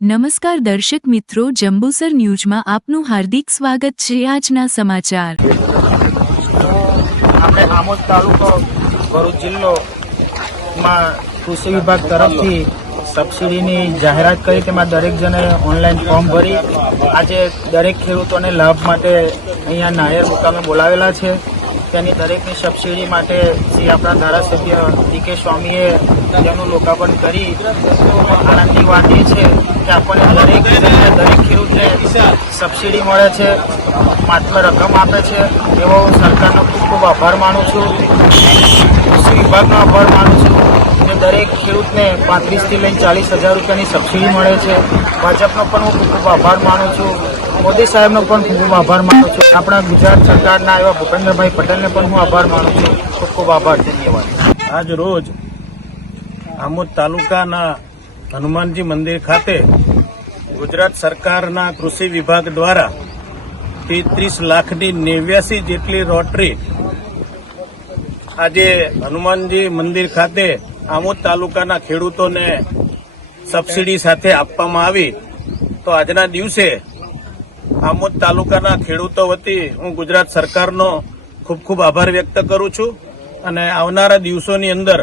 નમસ્કાર દર્શક મિત્રો, જંબુસર ન્યૂઝમાં આપનું હાર્દિક સ્વાગત છે આજના સમાચાર. આપણે આમોદ તાલુકો ભરૂચ જિલ્લો માં કૃષિ વિભાગ તરફથી સબસિડીની જાહેરાત કરી, તેમાં દરેક જણે ઓનલાઈન ફોર્મ ભરી. આજે દરેક ખેડૂતોને લાભ માટે અહીંયા નાયર મુકામે બોલાવેલા છે. તેની દરેકની સબસિડી માટે શ્રી આપણા ધારાસભ્ય ડી સ્વામીએ તેનું લોકાર્પણ કરી. આનંદની વાત એ છે કે આપણને દરેક દરેક ખેડૂતને સબસિડી મળે છે, માત્ર રકમ આપે છે. એવો સરકારનો ખૂબ ખૂબ આભાર માનું છું. કૃષિ વિભાગનો આભાર માનું છું કે દરેક ખેડૂતને પાંત્રીસથી લઈને ચાલીસ હજાર રૂપિયાની સબસિડી મળે છે. ભાજપનો પણ હું ખૂબ ખૂબ આભાર માનું છું. મોદી સાહેબનો પણ ખૂબ ખૂબ આભાર માનું છું. આપણા ગુજરાત સરકારના એવા ભૂપેન્દ્રભાઈ પટેલને પણ હું આભાર માનું છું. ખૂબ ખૂબ આભાર, ધન્યવાદ. આજ રોજ આમોદ તાલુકાના હનુમાનજી મંદિર ખાતે ગુજરાત સરકારના કૃષિ વિભાગ દ્વારા તેત્રીસ લાખની નેવ્યાસી જેટલી રોટરી આજે હનુમાનજી મંદિર ખાતે આમોદ તાલુકાના ખેડૂતોને સબસિડી સાથે આપવામાં આવી. તો આજના દિવસે આમોદ તાલુકાના ખેડૂતો વતી હું ગુજરાત સરકારનો ખૂબ ખૂબ આભાર વ્યક્ત કરું છું અને આવનારા દિવસોની અંદર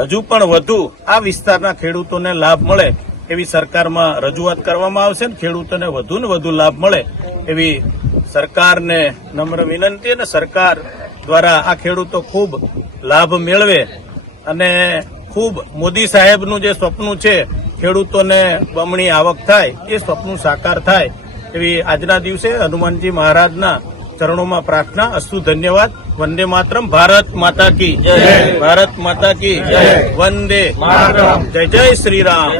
હજુ પણ વધુ આ વિસ્તારના ખેડૂતોને લાભ મળે એવી સરકારમાં રજૂઆત કરવામાં આવશે અને ખેડૂતોને વધુ ને વધુ લાભ મળે એવી સરકારને નમ્ર વિનંતી અને સરકાર દ્વારા આ ખેડૂતો ખૂબ લાભ મેળવે અને ખૂબ મોદી સાહેબનું જે સ્વપ્ન છે ખેડૂતોને બમણી આવક થાય એ સ્વપ્ન સાકાર થાય એવી આજના દિવસે હનુમાનજી મહારાજના ચરણોમાં પ્રાર્થના અસ્તુ ધન્યવાદ. વંદે માતરમ ભારત માતા કી જય. ભારત માતા કી જય. વંદે જય જય શ્રી રામ.